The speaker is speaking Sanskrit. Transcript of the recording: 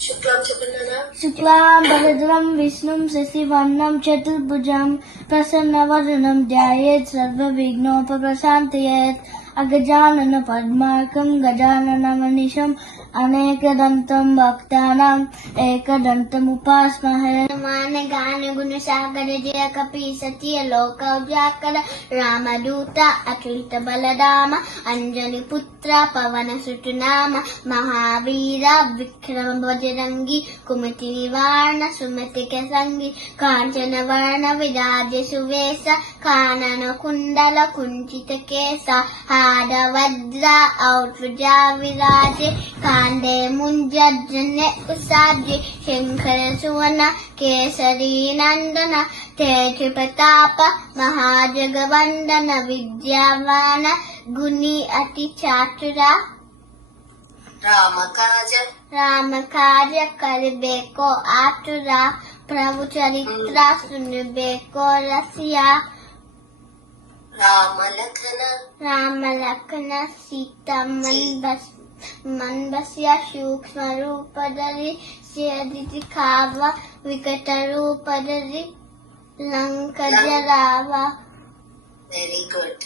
Shuklam Chaturnaina. Shuklam Bharadram Vishnum Sasivarnam Chaturbhujam Prasannavadhanam Dhyayet Sarvavignopaprashantayet Agajanana Padmarkam Gajananam Anekadantam Bhaktanam Ekadantam Upasmahe Namane Gana Gunasagara Jaya Kapi Satya Loka Ujakara Ramaduta Atulita Baladama Anjani Putra Pavana Sutunama Mahavira Vikrama Bhajarangi Kumati Nivarna Sumati Kasangi Kanchana Varna Vidaja Suvesa Kanana Kundala Kunchita Kesa Hada Vadra Outvaja Viraje Kande Munjajane Usaji Shankara Suvana Kesari Nandana Tejapatapa Mahajagavandana Vidyavana Guni Ati Chatura Ramakaja Karibeko Atura Prabhu Charitra Sunibeko Rasya Ramalakana Sita Manbasya Shukshma Rupadari Siyaditi Kava Vikata Rupadari Lanka Jarava. Very good.